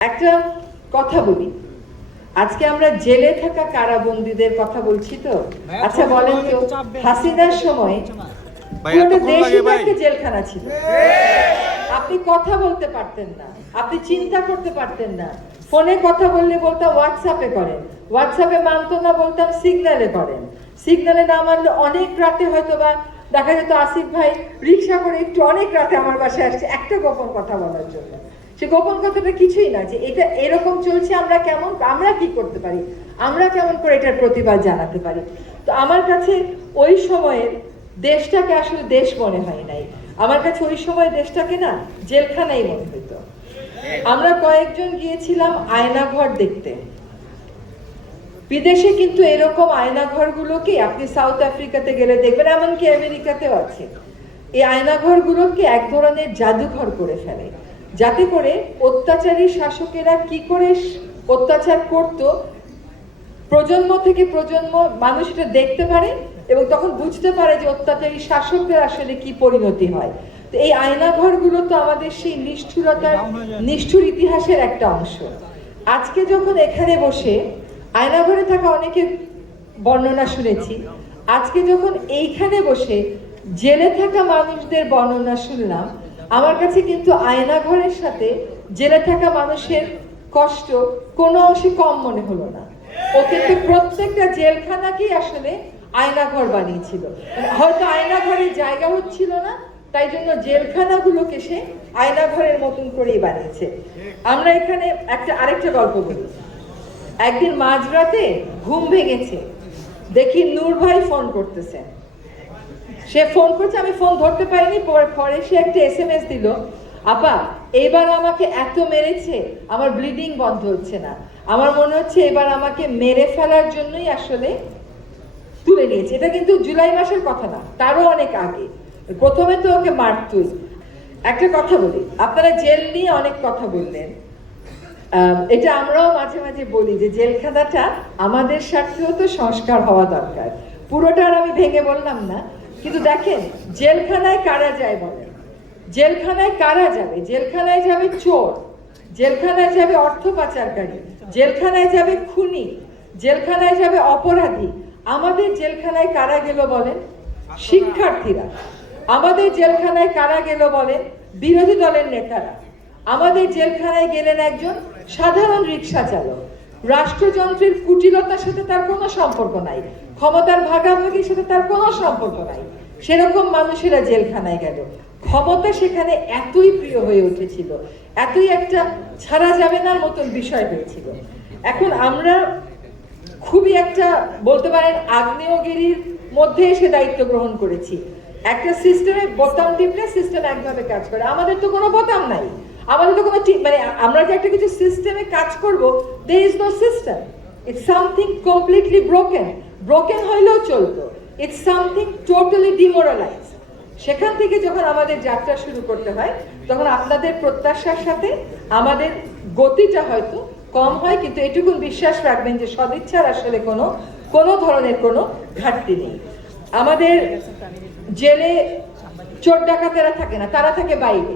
একটা কথা বলি। আজকে আমরা জেলে থাকা কারাবন্দীদের কথা বলছি তো? আচ্ছা বলেন তো হাসিনার সময় দেশই। একটা জেলখানা ছিল। আপনি কথা বলতে পারতেন না। আপনি চিন্তা করতে পারতেন না। ফোনে কথা বললে বলতাম হোয়াটসঅ্যাপে করেন। হোয়াটসঅ্যাপে মানতো না বলতাম সিগনালে করেন। সিগনালে না মানলে অনেক রাতে হয়তো বা দেখা যেত আসিফ ভাই রিক্সা করে একটু অনেক রাতে আমার বাসায় আসছে একটা গোপন কথা বলার জন্য। সে গোপন কথাটা কিছুই না যে এটা এরকম চলছে, আমরা কেমন, আমরা কি করতে পারি? আমরা কেমন করে এটার প্রতিবাদ জানাতে পারি? তো আমার কাছে ওই সময়ের দেশটাকে আসলে দেশ মনে হয় নাই। আমার কাছে ওই সময় দেশটাকে না জেলখানাই মনে হইতো। আমরা কয়েকজন গিয়েছিলাম আয়নাঘর দেখতে। বিদেশে কিন্তু এরকম আয়নাঘরগুলোকে আপনি সাউথ আফ্রিকাতে গেলে দেখবেন, এমনকি আমেরিকাতেও আছে। এই আয়নাঘরগুলোকে এক ধরনের জাদুঘর করে ফেলে। যাতে করে অত্যাচারী শাসকেরা কি করে অত্যাচার করত, প্রজন্ম থেকে প্রজন্ম মানুষ এটা দেখতে পারে এবং তখন বুঝতে পারে যে অত্যাচারী শাসকদের আসলে কি পরিণতি হয়। তো এই আয়নাঘরগুলো তো আমাদের সেই নিষ্ঠুরতার, নিষ্ঠুর ইতিহাসের একটা অংশ। আজকে যখন এখানে বসে আয়নাঘরে থাকা অনেকের বর্ণনা শুনেছি, আজকে যখন এইখানে বসে জেলে থাকা মানুষদের বর্ণনা শুনলাম আমার কাছে কিন্তু আয়নাঘরের সাথে জেলে থাকা মানুষের কষ্ট কোনো অংশে কম মনে হলো না। ও কিন্তু প্রত্যেকটা জেলখানাকেই আসলে আয়নাঘর বানিয়েছিল। হয়তো আয়নাঘরের জায়গা হচ্ছিল না, তাই জন্য জেলখানাগুলোকে সে আয়নাঘরের মতন করেই বানিয়েছে। আমরা এখানে একটা আরেকটা গল্প বলি। একদিন মাঝরাতে ঘুম ভেঙেছে। দেখি নূর ভাই ফোন করতেছে সে ফোন করছে, আমি ফোন ধরতে পারিনি, পরে সে একটা এস এম এস দিল, আপা, এবার আমাকে এত মেরেছে, আমার ব্লিডিং বন্ধ হচ্ছে না। আমার মনে হচ্ছে এবার আমাকে মেরে ফেলার জন্যই আসলে তুলে নিয়েছে। এটা কিন্তু জুলাই মাসের কথা না, তারও অনেক আগে। প্রথমে তো ওকে মারতুই একটা কথা বলি, আপনারা জেল নিয়ে অনেক কথা বললেন। এটা আমরাও মাঝে মাঝে বলি যে জেলখানাটা আমাদের স্বার্থেও তো সংস্কার হওয়া দরকার। পুরোটা আর আমি ভেঙে বললাম না, কিন্তু দেখেন, জেলখানায় কারা যায় বলে জেলখানায় কারা যাবে? জেলখানায় যাবে চোর, জেলখানায় যাবে অর্থ পাচারকারী, জেলখানায় যাবে খুনি, জেলখানায় যাবে অপরাধী। আমাদের জেলখানায় কারা গেল বলেন? শিক্ষার্থীরা। আমাদের জেলখানায় কারা গেল বলেন? বিরোধী দলের নেতারা। আমাদের জেলখানায় গেলেন একজন সাধারণ রিক্সা চালক। রাষ্ট্রযন্ত্রের কুটিলতার সাথে তার কোনো সম্পর্ক নাই, ক্ষমতার ভাগাভাগির সাথে তার কোনো সম্পর্ক নাই। সেরকম মানুষেরা জেলখানায় গেল। ক্ষমতা সেখানে এতই প্রিয় হয়ে উঠেছিল, এতই একটা ছাড়া যাবে না মতন বিষয় হয়েছিল। এখন আমরা খুবই একটা বলতে পারেন আগ্নেয়গিরির মধ্যে এসে দায়িত্ব গ্রহণ করেছি। একটা সিস্টেমে বোতাম টিপলে সিস্টেম একভাবে কাজ করে। আমাদের তো কোনো বোতাম নাই। আমাদের তো কোনো মানে আমরা যে একটা কিছু সিস্টেমে কাজ করব they is no system it's something completely broken broken হইলেও চলতো। ইটস সামথিং টোটালি ডিমোরালাইজ সেখান থেকে যখন আমাদের যাত্রা শুরু করতে হয়, তখন আপনাদের প্রত্যাশার সাথে আমাদের গতিটা হয়তো কম হয়, কিন্তু এটুকুন বিশ্বাস রাখবেন যে সদিচ্ছার আসলে কোনো কোনো ধরনের কোনো ঘাটতি নেই। আমাদের জেলে চোর ডাকাতেরা থাকে না, তারা থাকে বাইরে।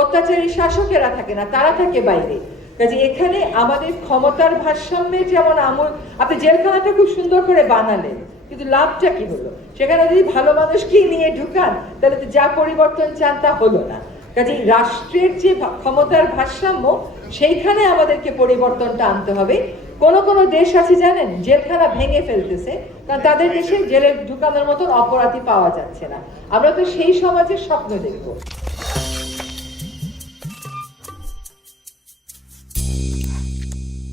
অত্যাচারী শাসকেরা থাকে না, তারা থাকে বাইরে। কাজে এখানে আমাদের ক্ষমতার ভারসাম্যের যেমন আমল, আপনি জেলখানাটা খুব সুন্দর করে বানালেন, কিন্তু লাভটা কি হলো? সেখানে যদি ভালো মানুষকেই নিয়ে ঢুকান, তাহলে তো যা পরিবর্তন চান তা হলো না। কাজে রাষ্ট্রের যে ক্ষমতার ভারসাম্য, সেইখানে আমাদেরকে পরিবর্তনটা আনতে হবে। কোন কোন দেশ আছে জানেন, জেলখানা ভেঙে ফেলতেছে, কারণ তাদের দেশে জেলে ঢুকানোর মতন অপরাধী পাওয়া যাচ্ছে না। আমরা তো সেই সমাজের স্বপ্ন দেখব।